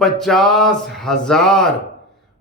50,000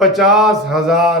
50,000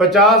50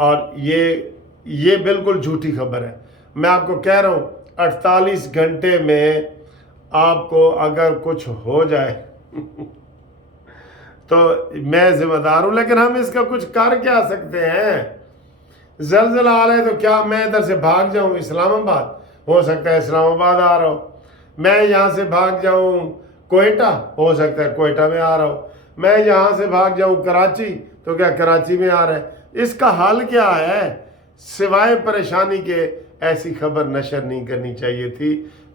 اور یہ بالکل جھوٹی خبر ہے. میں آپ کو کہہ رہا ہوں 48 گھنٹے میں آپ کو اگر کچھ ہو جائے تو میں ذمہ دار ہوں، لیکن ہم اس کا کچھ کر کیا سکتے ہیں؟ زلزلہ آ رہا ہے تو کیا میں ادھر سے بھاگ جاؤں اسلام آباد؟ ہو سکتا ہے اسلام آباد آ رہا ہوں. میں یہاں سے بھاگ جاؤں کوئٹہ، ہو سکتا ہے کوئٹہ میں آ رہا ہوں. میں یہاں سے بھاگ جاؤں کراچی تو کیا کراچی میں آ رہا ہے؟ اس کا حل کیا ہے؟ سوائے پریشانی کے ایسی خبر نشر نہیں کرنی چاہیے تھی.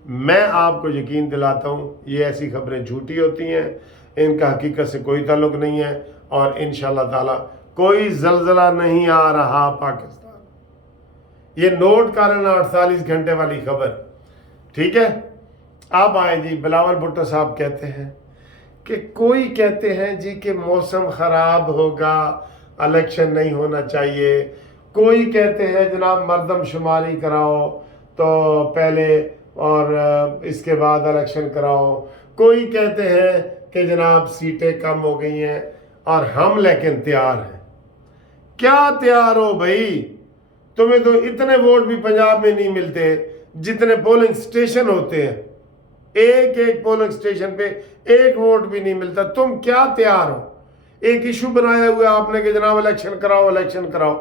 میں آپ کو یقین دلاتا ہوں یہ ایسی خبریں جھوٹی ہوتی ہیں، ان کا حقیقت سے کوئی تعلق نہیں ہے، اور انشاءاللہ تعالی کوئی زلزلہ نہیں آ رہا پاکستان. یہ نوٹ کر لینا 48 گھنٹے والی خبر، ٹھیک ہے؟ اب آئے جی بلاول بھٹو صاحب کہتے ہیں کہ کوئی کہتے ہیں جی کہ موسم خراب ہوگا، الیکشن نہیں ہونا چاہیے. کوئی کہتے ہیں جناب مردم شماری کراؤ تو پہلے اور اس کے بعد الیکشن کراؤ. کوئی کہتے ہیں کہ جناب سیٹیں کم ہو گئی ہیں، اور ہم لیکن تیار ہیں. کیا تیار ہو بھائی؟ تمہیں تو اتنے ووٹ بھی پنجاب میں نہیں ملتے جتنے پولنگ سٹیشن ہوتے ہیں. ایک پولنگ سٹیشن پہ ایک ووٹ بھی نہیں ملتا. تم کیا تیار ہو؟ ایک ایشو بنایا ہوا آپ نے کہ جناب الیکشن کراؤ الیکشن کراؤ.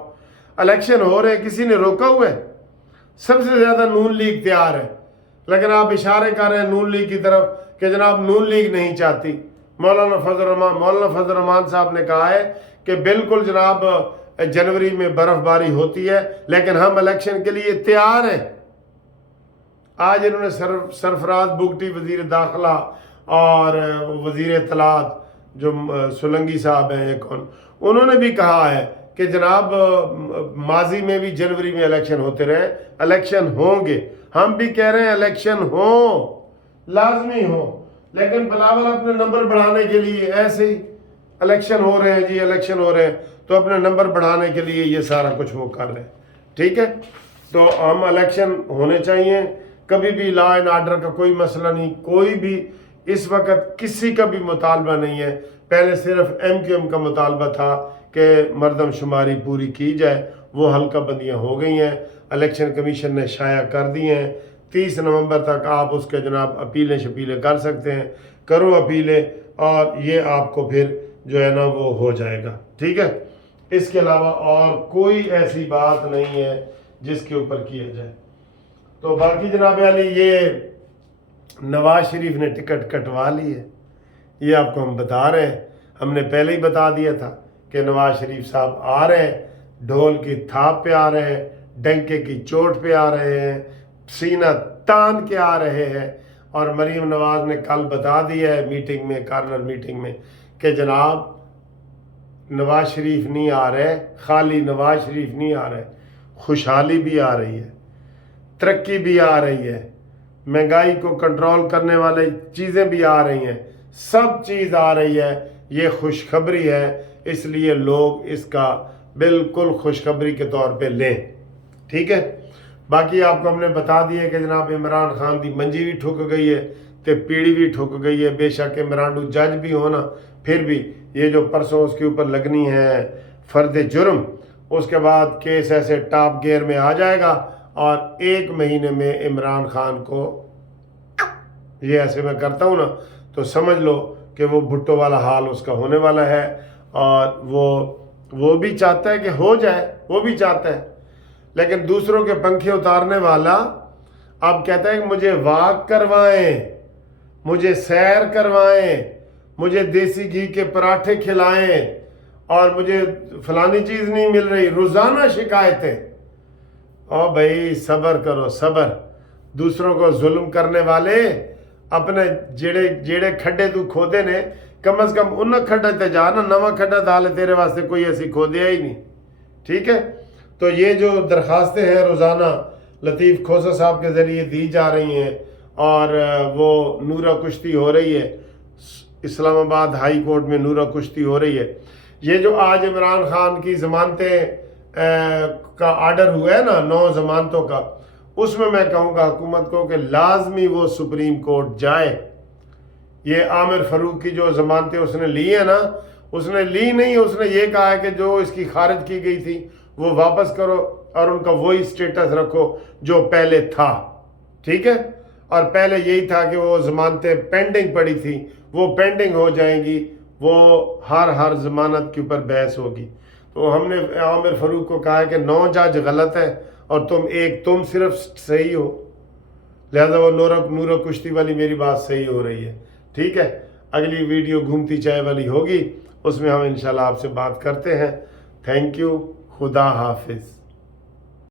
الیکشن ہو رہے ہیں، کسی نے روکا ہوا ہے؟ سب سے زیادہ نون لیگ تیار ہے، لیکن آپ اشارے کر رہے ہیں نون لیگ کی طرف کہ جناب نون لیگ نہیں چاہتی. مولانا فضل الرحمان صاحب نے کہا ہے کہ بالکل جناب جنوری میں برف باری ہوتی ہے، لیکن ہم الیکشن کے لیے تیار ہیں. آج انہوں نے سرفراز بگٹی وزیر داخلہ اور وزیر اطلاعات جو سولنگی صاحب ہیں یہ کون، انہوں نے بھی کہا ہے کہ جناب ماضی میں بھی جنوری میں الیکشن ہوتے رہے، الیکشن ہوں گے. ہم بھی کہہ رہے ہیں الیکشن ہوں، لازمی ہوں، لیکن بلاول اپنے نمبر بڑھانے کے لیے ایسے ہی الیکشن ہو رہے ہیں جی الیکشن ہو رہے ہیں تو اپنے نمبر بڑھانے کے لیے یہ سارا کچھ وہ کر رہے ہیں. ٹھیک ہے، تو ہم الیکشن ہونے چاہیے. کبھی بھی لا اینڈ آرڈر کا کوئی مسئلہ نہیں، کوئی بھی اس وقت کسی کا بھی مطالبہ نہیں ہے. پہلے صرف MQM کا مطالبہ تھا کہ مردم شماری پوری کی جائے، وہ حلقہ بندیاں ہو گئی ہیں، الیکشن کمیشن نے شائع کر دی ہیں. 30 نومبر تک آپ اس کے جناب اپیلیں شپیلیں کر سکتے ہیں. کرو اپیلیں اور یہ آپ کو پھر جو ہے نا وہ ہو جائے گا. ٹھیک ہے، اس کے علاوہ اور کوئی ایسی بات نہیں ہے جس کے اوپر کیا جائے. تو باقی جناب علی یہ نواز شریف نے ٹکٹ کٹوا لی ہے، یہ آپ کو ہم بتا رہے ہیں. ہم نے پہلے ہی بتا دیا تھا کہ نواز شریف صاحب آ رہے ہیں، ڈھول کی تھاپ پہ آ رہے ہیں، ڈنکے کی چوٹ پہ آ رہے ہیں، سینہ تان کے آ رہے ہیں. اور مریم نواز نے کل بتا دیا ہے میٹنگ میں، کارنر میٹنگ میں، کہ جناب نواز شریف نہیں آ رہے، خالی نواز شریف نہیں آ رہے، خوشحالی بھی آ رہی ہے، ترقی بھی آ رہی ہے، مہنگائی کو کنٹرول کرنے والے چیزیں بھی آ رہی ہیں، سب چیز آ رہی ہے. یہ خوشخبری ہے، اس لیے لوگ اس کا بالکل خوشخبری کے طور پہ لیں. ٹھیک ہے، باقی آپ کو ہم نے بتا دیا کہ جناب عمران خان دی منجی بھی ٹھک گئی ہے تے پیڑی بھی ٹھک گئی ہے. بے شک عمران جج بھی ہونا، پھر بھی یہ جو پرسوں اس کے اوپر لگنی ہے فرد جرم، اس کے بعد کیس ایسے ٹاپ گیئر میں آ جائے گا، اور 1 مہینے میں عمران خان کو یہ ایسے میں کرتا ہوں نا تو سمجھ لو کہ وہ بھٹو والا حال اس کا ہونے والا ہے. اور وہ بھی چاہتا ہے کہ ہو جائے، وہ بھی چاہتا ہے، لیکن دوسروں کے پنکھے اتارنے والا اب کہتا ہے کہ مجھے واک کروائیں، مجھے سیر کروائیں، مجھے دیسی گھی کے پراٹھے کھلائیں، اور مجھے فلانی چیز نہیں مل رہی. روزانہ شکایتیں. او بھائی صبر کرو صبر. دوسروں کو ظلم کرنے والے اپنے جیڑے کھڈے تو کھودے نے کم از کم انہیں کھڈے تے جا نا، نواں کھڈا دالے تیرے واسطے کوئی ایسی کھودیا ہی نہیں. ٹھیک ہے، تو یہ جو درخواستیں ہیں روزانہ لطیف کھوسا صاحب کے ذریعے دی جا رہی ہیں، اور وہ نورہ کشتی ہو رہی ہے اسلام آباد ہائی کورٹ میں، نورہ کشتی ہو رہی ہے. یہ جو آج عمران خان کی ضمانتیں کا آرڈر ہوا ہے نا 9 ضمانتوں کا، اس میں کہوں گا حکومت کو کہ لازمی وہ سپریم کورٹ جائے. یہ عامر فاروق کی جو ضمانتیں اس نے لی ہیں نا، اس نے لی نہیں، اس نے یہ کہا ہے کہ جو اس کی خارج کی گئی تھی وہ واپس کرو اور ان کا وہی سٹیٹس رکھو جو پہلے تھا، ٹھیک ہے؟ اور پہلے یہی تھا کہ وہ ضمانتیں پینڈنگ پڑی تھی، وہ پینڈنگ ہو جائیں گی، وہ ہر ضمانت کے اوپر بحث ہوگی۔ تو ہم نے عامر فاروق کو کہا ہے کہ 9 جج غلط ہے اور تم صرف صحیح ہو، لہذا وہ نورا کشتی والی میری بات صحیح ہو رہی ہے، ٹھیک ہے؟ اگلی ویڈیو گھومتی چائے والی ہوگی، اس میں ہم انشاءاللہ آپ سے بات کرتے ہیں۔ تھینک یو، خدا حافظ۔